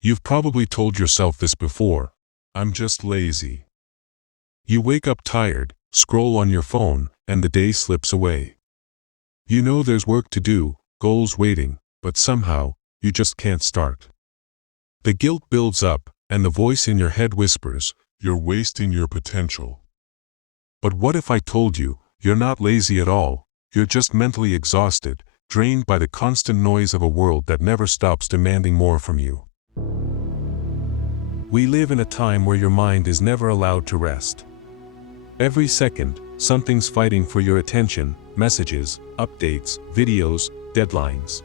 You've probably told yourself this before. I'm just lazy. You wake up tired, scroll on your phone, and the day slips away. You know there's work to do, goals waiting, but somehow, you just can't start. The guilt builds up, and the voice in your head whispers, "You're wasting your potential." But what if I told you, you're not lazy at all, you're just mentally exhausted, drained by the constant noise of a world that never stops demanding more from you? We live in a time where your mind is never allowed to rest. Every second, something's fighting for your attention: messages, updates, videos, deadlines.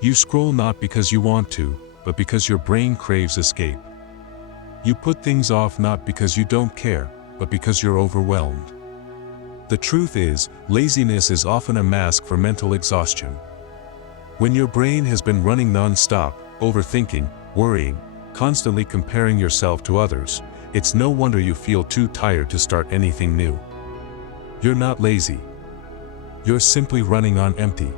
You scroll not because you want to, but because your brain craves escape. You put things off not because you don't care, but because you're overwhelmed. The truth is, laziness is often a mask for mental exhaustion. When your brain has been running non-stop, overthinking, worrying, constantly comparing yourself to others, it's no wonder you feel too tired to start anything new. You're not lazy. You're simply running on empty.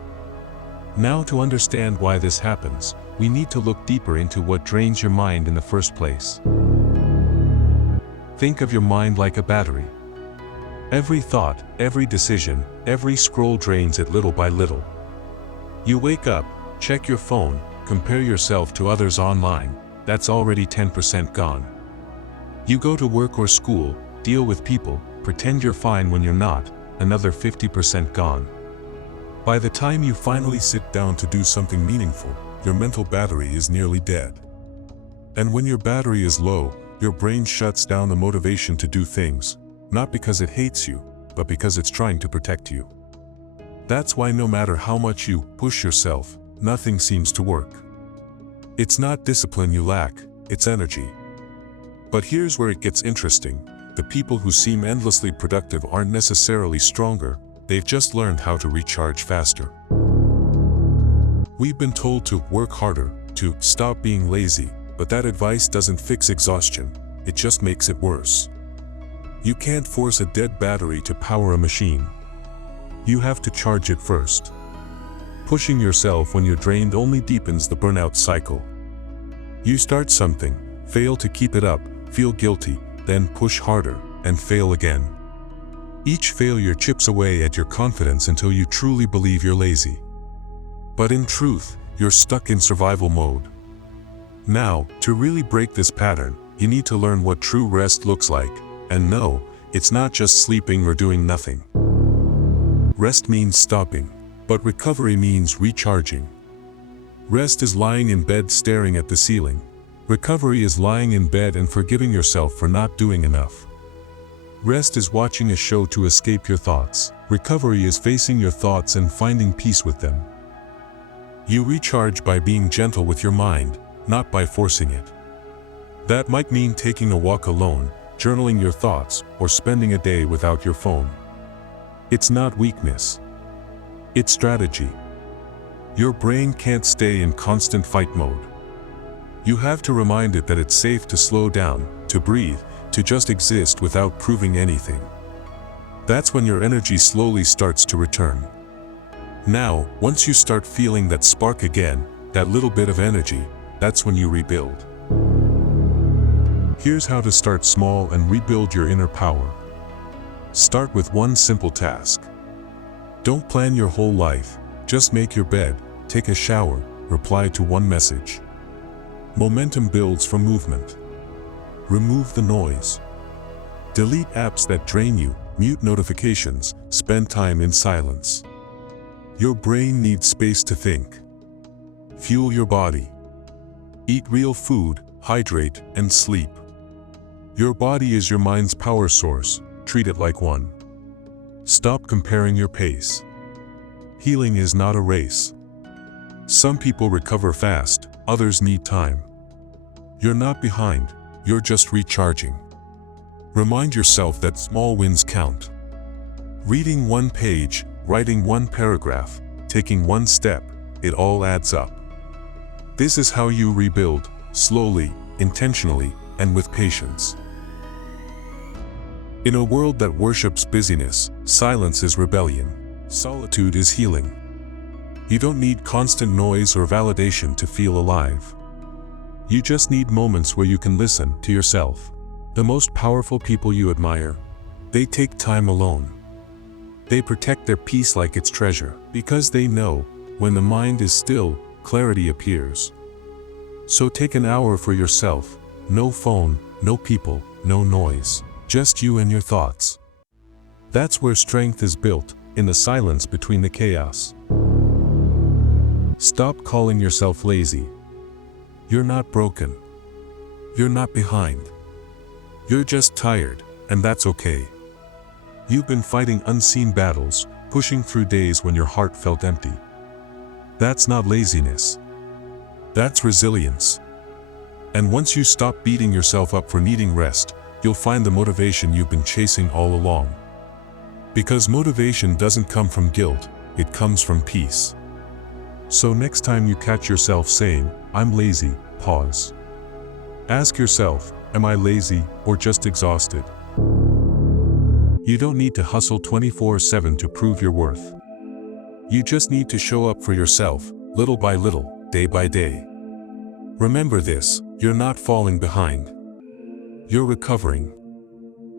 Now, to understand why this happens, we need to look deeper into what drains your mind in the first place. Think of your mind like a battery. Every thought, every decision, every scroll drains it little by little. You wake up, check your phone, compare yourself to others online, that's already 10% gone. You go to work or school, deal with people, pretend you're fine when you're not, another 50% gone. By the time you finally sit down to do something meaningful, your mental battery is nearly dead. And when your battery is low, your brain shuts down the motivation to do things, not because it hates you, but because it's trying to protect you. That's why no matter how much you push yourself, nothing seems to work. It's not discipline you lack, it's energy. But here's where it gets interesting. The people who seem endlessly productive aren't necessarily stronger, they've just learned how to recharge faster. We've been told to work harder, to stop being lazy, but that advice doesn't fix exhaustion, it just makes it worse. You can't force a dead battery to power a machine. You have to charge it first. Pushing yourself when you're drained only deepens the burnout cycle. You start something, fail to keep it up, feel guilty, then push harder, and fail again. Each failure chips away at your confidence until you truly believe you're lazy. But in truth, you're stuck in survival mode. Now, to really break this pattern, you need to learn what true rest looks like. And no, it's not just sleeping or doing nothing. Rest means stopping, but recovery means recharging. Rest is lying in bed staring at the ceiling. Recovery is lying in bed and forgiving yourself for not doing enough. Rest is watching a show to escape your thoughts. Recovery is facing your thoughts and finding peace with them. You recharge by being gentle with your mind, not by forcing it. That might mean taking a walk alone, journaling your thoughts, or spending a day without your phone. It's not weakness. It's strategy. Your brain can't stay in constant fight mode. You have to remind it that it's safe to slow down, to breathe, to just exist without proving anything. That's when your energy slowly starts to return. Now, once you start feeling that spark again, that little bit of energy, that's when you rebuild. Here's how to start small and rebuild your inner power. Start with one simple task. Don't plan your whole life, just make your bed, take a shower, reply to one message. Momentum builds from movement. Remove the noise. Delete apps that drain you, mute notifications, spend time in silence. Your brain needs space to think. Fuel your body. Eat real food, hydrate, and sleep. Your body is your mind's power source, treat it like one. Stop comparing your pace. Healing is not a race. Some people recover fast, others need time. You're not behind, you're just recharging. Remind yourself that small wins count. Reading one page, writing one paragraph, taking one step, it all adds up. This is how you rebuild, slowly, intentionally, and with patience. In a world that worships busyness, silence is rebellion. Solitude is healing. You don't need constant noise or validation to feel alive. You just need moments where you can listen to yourself. The most powerful people you admire, they take time alone. They protect their peace like it's treasure, because they know, when the mind is still, clarity appears. So take an hour for yourself, no phone, no people, no noise, just you and your thoughts. That's where strength is built, in the silence between the chaos. Stop calling yourself lazy. You're not broken. You're not behind. You're just tired, and that's okay. You've been fighting unseen battles, pushing through days when your heart felt empty. That's not laziness. That's resilience. And once you stop beating yourself up for needing rest, you'll find the motivation you've been chasing all along. Because motivation doesn't come from guilt, it comes from peace. So next time you catch yourself saying, "I'm lazy," pause. Ask yourself, am I lazy or just exhausted? You don't need to hustle 24/7 to prove your worth. You just need to show up for yourself, little by little, day by day. Remember this, you're not falling behind. You're recovering.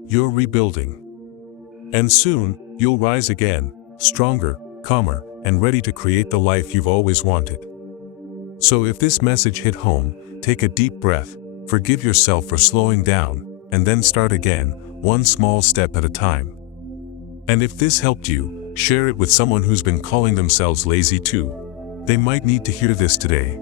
You're rebuilding. And soon, you'll rise again, stronger, calmer, and ready to create the life you've always wanted. So if this message hit home, take a deep breath, forgive yourself for slowing down, and then start again, one small step at a time. And if this helped you, share it with someone who's been calling themselves lazy too. They might need to hear this today.